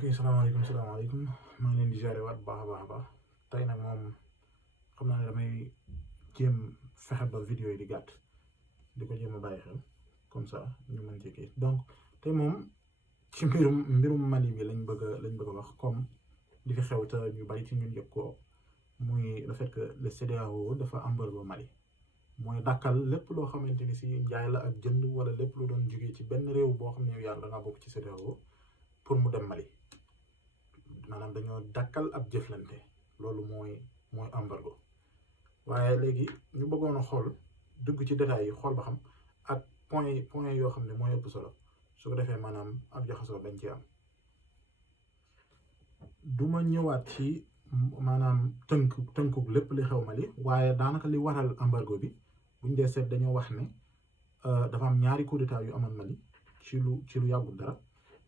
mbokk yi salaamaaleykum maa ngi leen di jaare waat baax a baax tey nag moom xam naa ne damay jéem fexe ba vidéo yi di gàtt di ko jéem a bàyyi xel comme ça ñu mën ci kii donc tey moom ci mbirum Mali bi lañ bëgg a wax comme li fi xew te ñu bari ci ñun yëg ko muy le fait que le CEDEAO dafa embargo Mali mooy dàkkal lépp loo xamante ni si njaay la ak jënd wala lépp lu doon jógee ci benn réew boo xam ne yow yàlla da ngaa bokk ci CEDEAO pour mu dem Mali maanaam dañoo dakkal ab jëflante loolu mooy embargo waaye léegi ñu bëggoon a xool dugg ci détails yi xool ba xam ak point yoo xam ne mooy ëpp solo su ko defee maanaam ab jaxasoo bañ ci am duma ñëwaat ci maanaam tënku lépp li xew Mali waaye daanaka li waral embargo bi buñ dee seet dañoo wax ne dafa am ñaari coup d'état yu amoon Mali ci lu yàggul dara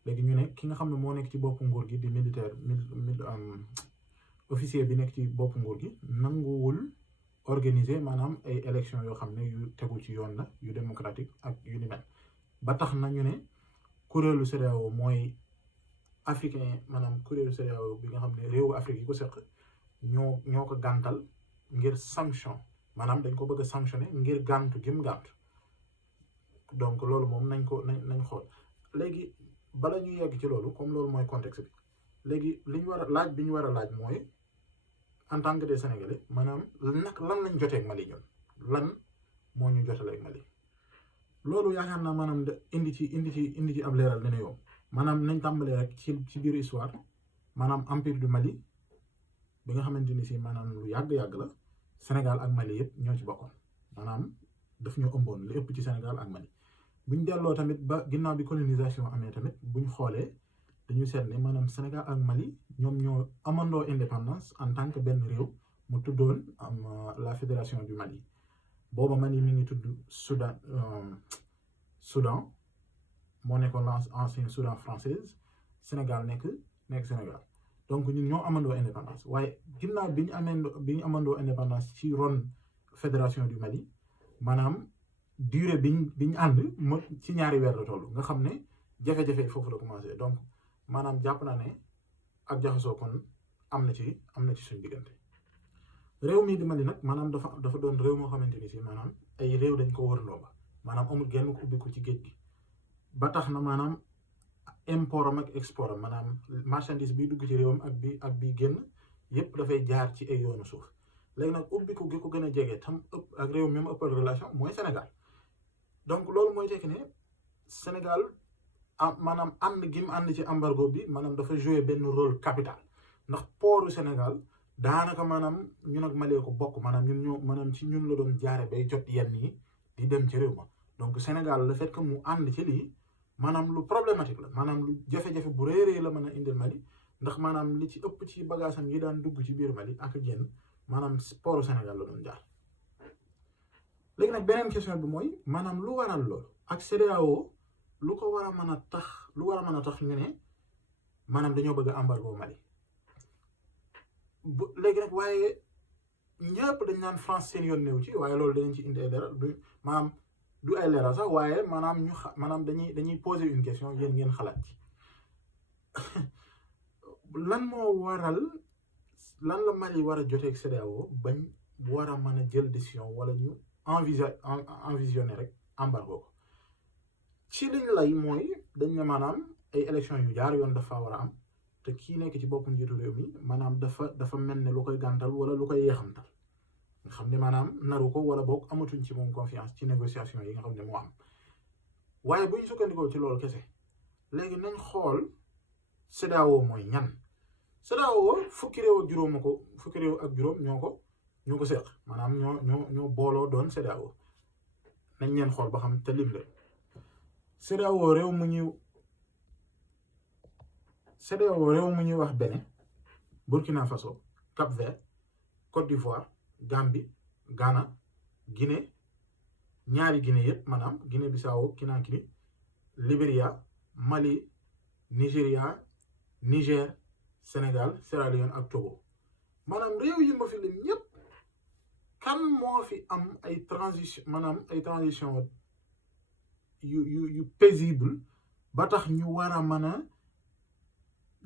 léegi ñu ne ki nga xam ne moo nekk ci bopp nguur gi di militaire officier bi nekk ci bopp nguur gi nanguwul organiser maanaam ay élection yoo xam ne yu tegu ci yoon la yu démocratique ak yu ni mel ba tax na ñu ne kuréelu CEDEAO mooy africain maanaam kuréelu CEDEAO bi nga xam ne réewu Afrique yi ko seq ñoo ko gàntal ngir sanction maanaam dañ ko bëgg a sanctionné ngir gàntu gim gàntu donc loolu moom nañ xool léegi bala ñu yegg ci loolu comme loolu mooy contexte bi léegi bi ñu war a laaj mooy en tant que des Sénégalais maanaam nag lan lañ jotee ak Mali ñun lan moo ñu jotale ak Mali loolu yaakaar naa maanaam indi ci ab leeral dina yomb maanaam nañ tàmbalee rek ci biir histoire maanaam empire du Mali bi nga xamante ni si maanaam lu yàgg la Sénégal ak Mali yëpp ñoo ci bokkoon maanaam daf ñoo ëmboon li ëpp ci Sénégal ak Mali buñ delloo tamit ba ginnaaw bi colonisation amee tamit buñ xoolee dañu seet ne maanaam Sénégal ak Mali ñoom ñoo amandoo indépendance en tant que benn réew mu tuddoon la fédération du Mali booba Mali mi ngi tudd Soudan moo nekkoon l'ancien Soudan française Sénégal nekk Sénégal donc ñun ñoo amandoo indépendance waaye ginnaaw bi ñu amandoo indépendance ci ron fédération du Mali maanaam durée bi ñu ànd ci ñaari weer la toll nga xam ne jafe-jafe foofu la commencé donc maanaam jàpp naa ne ak jaxasoo kon am na ci suñu diggante réew mii di Mali nag maanaam dafa doon réew moo xamante ni si maanaam ay réew dañ ko wër ndomba maanaam amul genn ko ubbi ko ci géej gi ba tax na maanaam import am ak export am maanaam marchandise bi dugg ci réewam ak bi génn yépp dafay jaar ci ay yoonu suuf léegi nag ubbi ko gi ko gën a jege tam ëpp ak réew même ëppal relation mooy Sénégal donc loolu mooy tekki ne Sénégal maanaam ànd gi mu ànd ci embargo bi maanaam dafa jouer benn rôle capital ndax pooru Sénégal daanaka maanaam ñun ak Mali ko bokk maanaam maanaam ci ñun la doon jaare bay jot yenn yi di dem ci réew ma donc Sénégal le fait que mu ànd ci lii maanaam lu problématique la maanaam lu jafe-jafe bu réeree la mën a indil Mali ndax maanaam li ci ëpp ci bagaasam yi daan dugg ci biir Mali ak génn maanaam pooru Sénégal la doon jaar léegi nag beneen question bi mooy maanaam lu waral loolu ak CEDEAO lu war a mën a tax ñu ne maanaam dañoo bëgg a embargo Mali léegi nag waaye ñëpp dañ naan France seen yoon néew ci waaye loolu danañ ci indi ay leeral maanaam du ay leeral sax waaye maanaam dañuy poser une question yéen ngeen xalaat ci lan moo waral lan la Mali war a jotee ak CEDEAO bañ war a mën a jël décision wala ñu envisionner rek embargo ko ci liñ lay mooy dañ ne maanaam ay élection yu jaar yoon dafa war a am te kii nekk ci bopp njiitu réew mi maanaam dafa mel ne lu koy gàntal wala lu koy yeexantal nga xam ne maanaam naru ko wala boog amatuñ ci moom confiance ci négociation yi nga xam ne moo am waaye bu ñu sukkandikoo ci loolu kese léegi nañ xool CEDEAO mooy ñan CEDEAO fukki réew ak juróom ñoo ko seq maanaam ñoo booloo doon CEDEAO nañ leen xool ba xam te lim leen CEDEAO réew mu ñuy wax Bénin Burkina Faso Cap-Vert Côte d'Ivoire Gambie Ghana Guinée ñaari Guinée yëpp maanaam Guinée Bissau Conakry Libéria Mali Nigeria Niger Sénégal Sierra Leone ak Togo maanaam réew yi ma fi lim ñëpp kan moo fi am ay transition yu paisible ba tax ñu war a mën a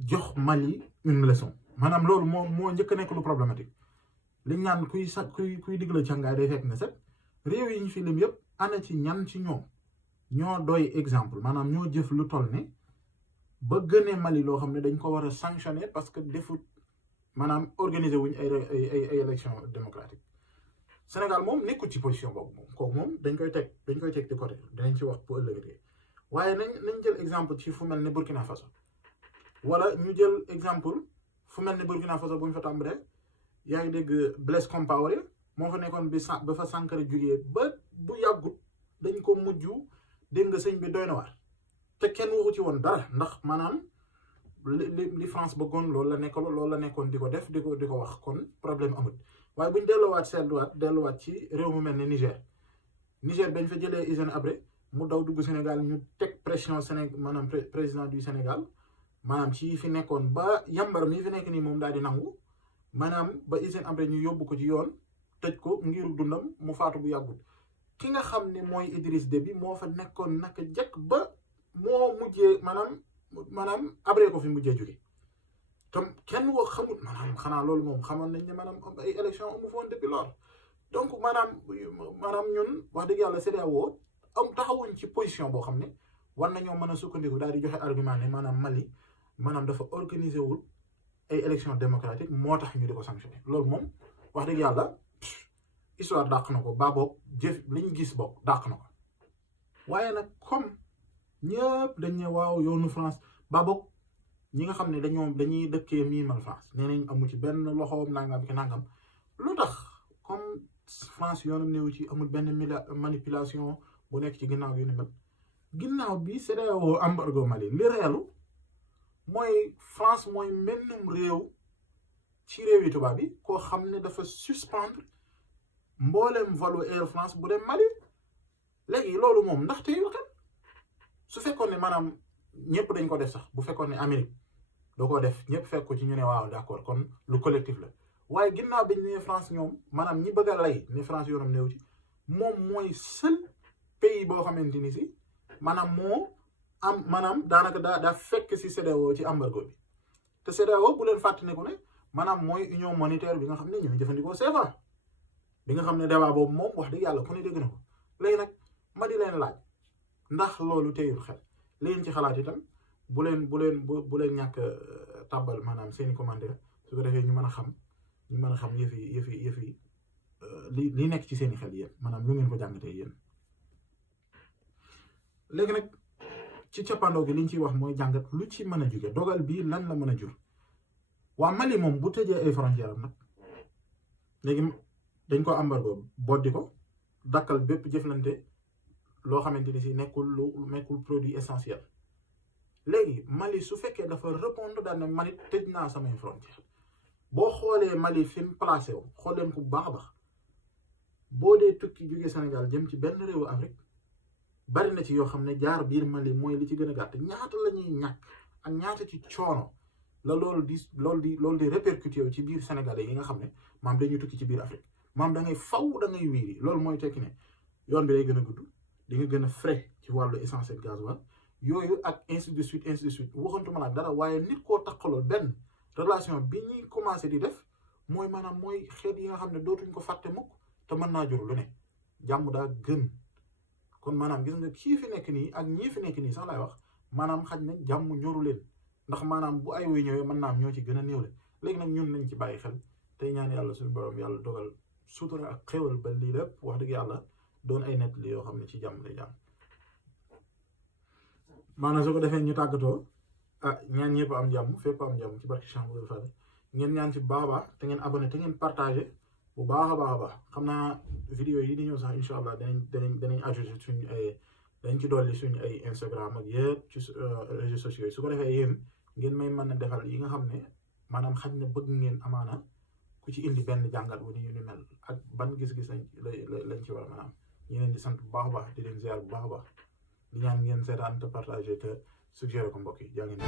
jox Mali une leçon maanaam loolu moo njëkk a nekk lu problématique liñ naan kuy digle càngaay day fekk na set réew yi ñu fi lim yëpp ana ci ñan ci ñoom ñoo doy exemple maanaam ñoo jëf lu toll ne ba gënee Mali loo xam ne dañ ko war a sanctionner parce que defut maanaam organiser wuñ ay élection démocratique Sénégal moom nekkul ci position boobu moom kooku moom dañ koy teg ci côté dinañ ci wax pour ëllëgee waaye nañ jël exemple ci fu mel ne Burkina Faso wala ñu jël exemple fu mel ne Burkina Faso bu ñu fa tàmbalee yaa ngi dégg Blaise Compaoré moo fa nekkoon ba fa Sankara jugee ba bu yàggut dañ ko mujj dégg nga sëñ bi doy na waar te kenn waxu ci woon dara ndax maanaam li France bëggoon loolu la nekkoon di ko def di ko wax kon problème amut waaye bu ñu delluwaat ci réew mu mel ne Niger bañ fa jëlee Hissène Habré mu daw dugg Sénégal ñu teg pression maanaam président du Sénégal maanaam ci fi nekkoon ba yambar mi fi nekk nii moom daal di nangu maanaam ba Hissène Habré ñu yóbbu ko ci yoon tëj ko ngiru dundam mu faatu bu yàggut ki nga xam ne mooy Idriss Déby moo fa nekkoon naka jekk ba moo mujjee maanaam Habré ko fi mujjee jóge tam kenn wax xamut maanaam xanaa loolu moom xamoon nañ ne maanaam ay élection amu foon depuis lors donc maanaam ñun wax dëgg yàlla CEDEAO taxawuñ ci position boo xam ne war nañoo mën a sukkandiku daal di joxe argument ne maanaam Mali maanaam dafa organiser wul ay élection démocratique moo tax ñu di ko sanctionné loolu moom wax dëgg yàlla histoire dàq na ko baa boog jëf liñ gis boog dàq na ko waaye nag comme ñëpp dañ ne waaw yoonu France baa boog ñi nga xam ne dañuy dëkkee miimal France nee nañ amu ci benn loxoom nangam lu tax comme France yoonam néew ci amul benn manipulation bu nekk ci ginnaaw yu ni mel ginnaaw bi CEDEAO embargo Mali li reelu mooy France mooy mennum réew ci réew yi tubaab bi koo xam ne dafa suspendre mbooleem volu Air France bu dem Mali léegi loolu moom ndaxte yu xel su fekkoon ne maanaam ñëpp dañ ko def sax bu fekkoon ne Amérique doo ko def ñëpp fekk ko ci ñu ne waaw d'accord kon lu collectif la waaye ginnaaw biñ ne France ñoom maanaam ñi bëgg a lay ne France yoonam néew ci moom mooy seul pays boo xamante ni si maanaam moo am maanaam daanaka daa fekk si CEDEAO ci embargo bi te CEDEAO bu leen fàttaliku ne maanaam mooy union monétaire bi nga xam ne ñooy jëfandikoo CFA bi nga xam ne débat boobu moom wax dëgg yàlla ku ne dégg na ko léegi nag ma di leen laaj ndax loolu teyul xel leen ci xalaat itam bu leen ñàkk tàbbal maanaam seeni commentaire su ko defee ñu mën a xam yëf yi li nekk ci seeni xel yéen maanaam lu ngeen ko jàngatee yéen léegi nag ci cappaandoo gi liñ ciy wax mooy jàngat lu ci mën a jóge dogal bii lan la mën a jur waa Mali moom bu tëjee ay frontière am nag léegi dañ ko embargo boddi ko dakkal bépp jëflante loo xamante ni si nekkul produit essentiel léegi Mali su fekkee dafa répondre daal ne Mali tëj naa samay frontière boo xoolee Mali fi mu placé wu xool leen ko bu baax a baax boo dee tukki jógee Sénégal jëm ci benn réewu Afrique bari na ci yoo xam ne jaar biir Mali mooy li ci gën a gàtt ñaata la ñuy ñàkk ak ñaata ci coono la loolu di répercuté wu ci biir Sénégalais yi nga xam ne maam dañuy tukki ci biir Afrique maam da ngay wiiri loolu mooy tekki ne yoon bi day gën a gudd di nga gën a frais ci wàllu essence ak gasoil yooyu ak ainsi de suite waxantuma la dara waaye nit koo taxalool benn relation bi ñuy commencé di def mooy maanaam mooy xeet yi nga xam ne dootuñ ko fàtte mukk te mën naa jur lu ne jàmm daa gën kon maanaam gis nga kii fi nekk nii ak ñii fi nekk nii sax laay wax maanaam xaj na jàmm ñoru leen ndax maanaam bu ay wuy ñëwee mën naa am ñoo ci gën a néew le léegi nag ñun nañ ci bàyyi xel tey ñaan yàlla suñu borom yàlla dogal sutura ak xéwal ba lii lépp wax dëgg yàlla doon ay nett li yoo xam ne ci jàmm lay jàmm maanaam su ko defee ñu tàggatoo ñaan ñëpp am jàmm fépp am jàmm ci barki Cheikh Mouhamadou Fadel ngeen ñaan ci bu baax a baax te ngeen abonné te ngeen partagé bu baax a baax xam naa vidéo yi di ñëw sax incha allah danañ ajouté suñu ay dañ ci dolli suñu ay Instagram ak yëpp ci réseaux sociaux yi su ko defee yéen ngeen may mën a defal yi nga xam ne maanaam xaj na bëgg ngeen amaana ku ci indi benn jàngat bu ni mel ak ban gis-gis lañ ci war a maanaam ñu leen di sant bu baax a baax di leen ziar bu baax a baax di ñaan ngeen seetaan te partagé te suggéré ko mbokk yi jaa ngeen